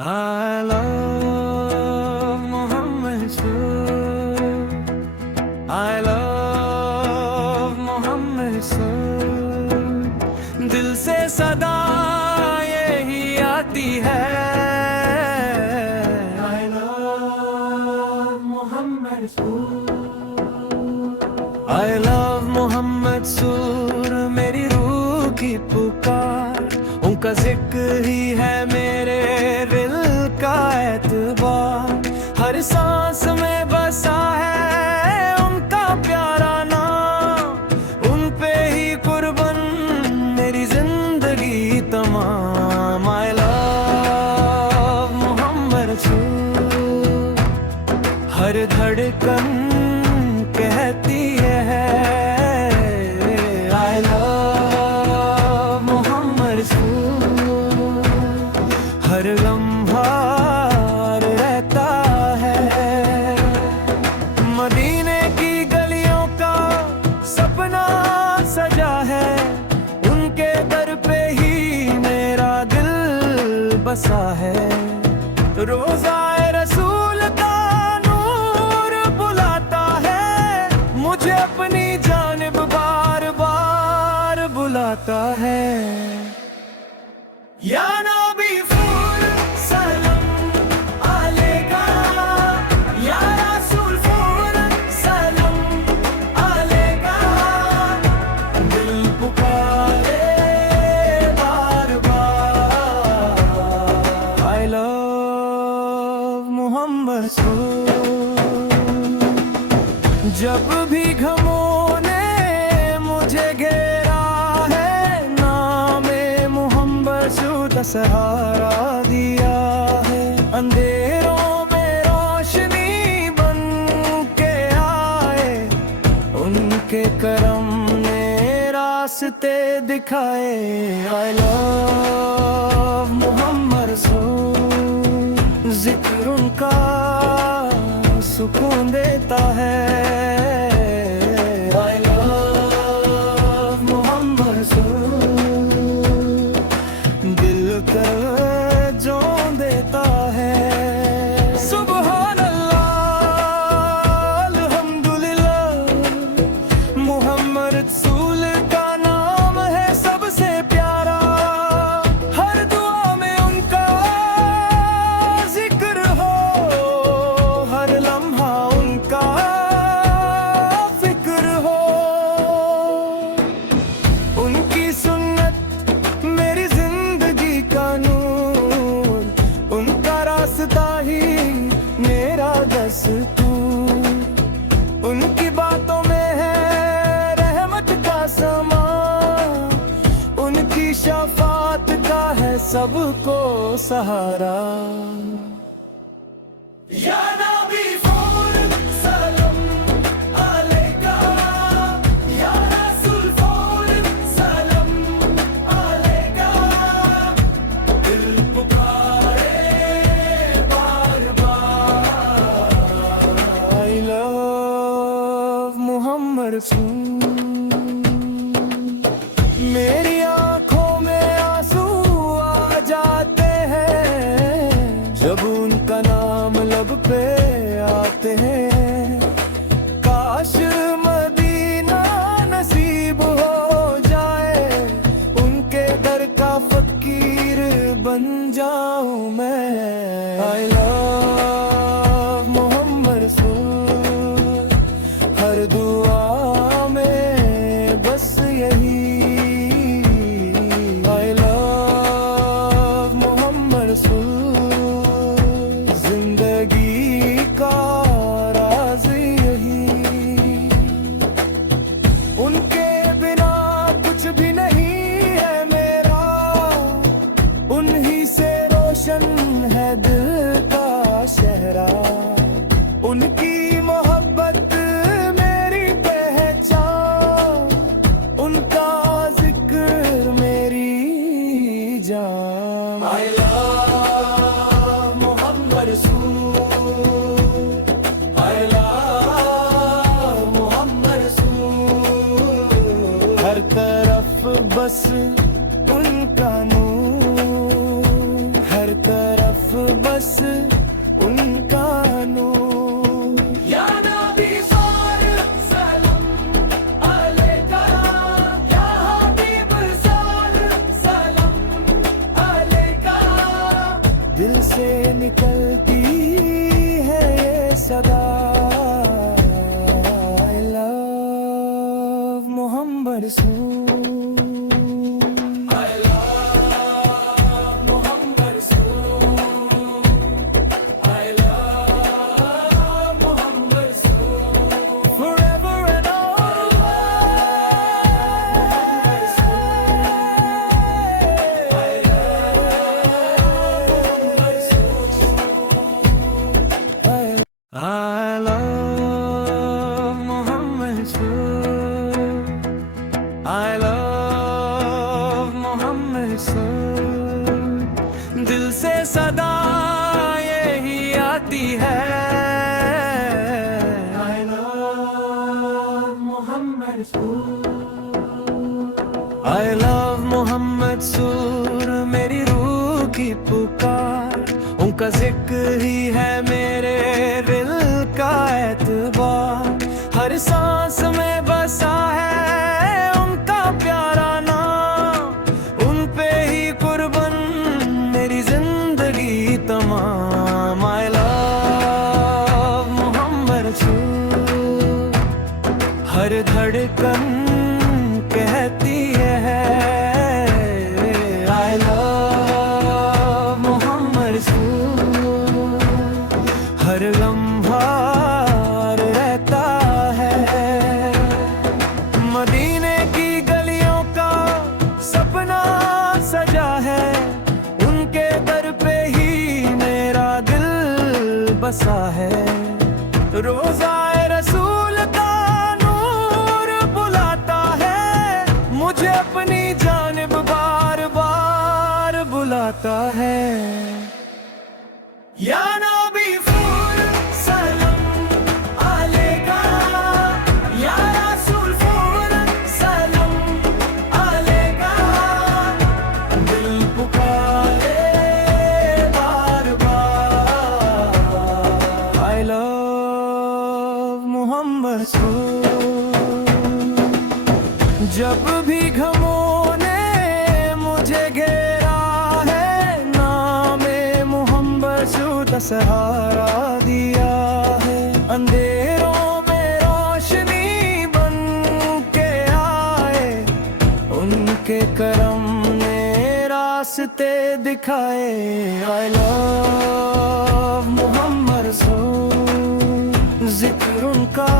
I love Mohammed Sur. I love Mohammed Sur. दिल से सदा यही आती है। I love Mohammed Sur. I love Mohammed Sur. मेरी रूह की पुकार, उनका जिक्र ही है मेरे दिल का एतबार। हर सांस में बसा है उनका प्यारा नाम, उन पे ही कुर्बान मेरी जिंदगी तमाम। I love Mohammed Sur. हर धड़कन कहती है I love Mohammed Sur. हर लम्हा रहता है मदीने की गलियों का सपना सजा है। उनके दर पे ही मेरा दिल बसा है। रोज़ाए रसूल का नूर बुलाता है मुझे, अपनी जानिब बार बार बुलाता है। या नबी फूल सलाम अलैका, या रसूल फूल सलाम अलैका। दिल पुकारे बार बार I love Mohammed Sur. जब भी घमों ने मुझे घेरा है, नामे मोहम्मद Sur का सहारा दिया है। अंधेरों में रोशनी बन के आए, उनके करम ने रास्ते दिखाए। I love Mohammed Sur. जिक्र उनका सुकून देता है। I love Mohammed Sur. दिल कर जो देता है। सुभान अल्लाह अल्हम्दुलिल्लाह, मोहम्मद रसूल का नाम है सबसे प्यारा। हर दुआ में उनका जिक्र हो, हर लम्हा उनका फिक्र हो। उनकी सुन्नत मेरी जिंदगी का नूर, उनका रास्ता ही मेरा दस्तूर। उनकी बातों में है रहमत का समा, उनकी शफात का है सबको सहारा। या नबी फूल सलाम अलैका, या रसूल फूल सलाम अलैका। दिल पुकारे बार बार I love Mohammed Sur. मेरी आंखों में आंसू आ जाते हैं जब उनका नाम लब पे आते हैं। काश मदीना नसीब हो जाए, उनके दर का फकीर बन जाऊं मैं। I love Mohammed Sur. हर दुआ में बस यही I love Mohammed Sur. जिंदगी का राज यही, उनके बिना कुछ भी नहीं है मेरा। उन्हीं से रोशन है दिल का शहरा। उनकी मोहब्बत मेरी पहचान, उनका जिक्र मेरी जान। I love Mohammed Sur. I love Mohammed Sur. हर तरफ बस उनका नूर, हर तरफ दिल से निकलती है ये सदा। I love मोहम्मद रसूल। I love मोहम्मद रसूल। I love मोहम्मद रसूल। Forever and I love Muhammad Rasul. I love Muhammad Rasul. दिल से सदा यही आती है। I love Muhammad Rasul. I love Muhammad Rasul. मेरी रूह की पुकार, उनका जिक्र ही है मेरे दिल का एतबार। हर सांस में बसा है उनका प्यारा नाम, उन पे ही कुर्बान मेरी जिंदगी तमाम। I love मोहम्मद रसूल। हर धड़कन कहती है I love मोहम्मद रसूल। हर लम्हा रहता है मदीने की गलियों का सपना सजा है। उनके दर पे ही मेरा दिल बसा है। रोज़ाए रसूल का नूर बुलाता है मुझे, अपनी जानिब बार बार बुलाता है। या नबी फूल सलाम अलैका, या रसूल फूल सलाम अलैका। दिल पुकारे बार बार I love मोहम्मद रसूल। जब भी घमों ने मुझे घेरा है, नामे मोहम्मद रसूल का सहारा दिया है। अंधेरों में रोशनी बन के आए, उनके करम ने रास्ते दिखाए। I love मोहम्मद रसूल। जिक्र उनका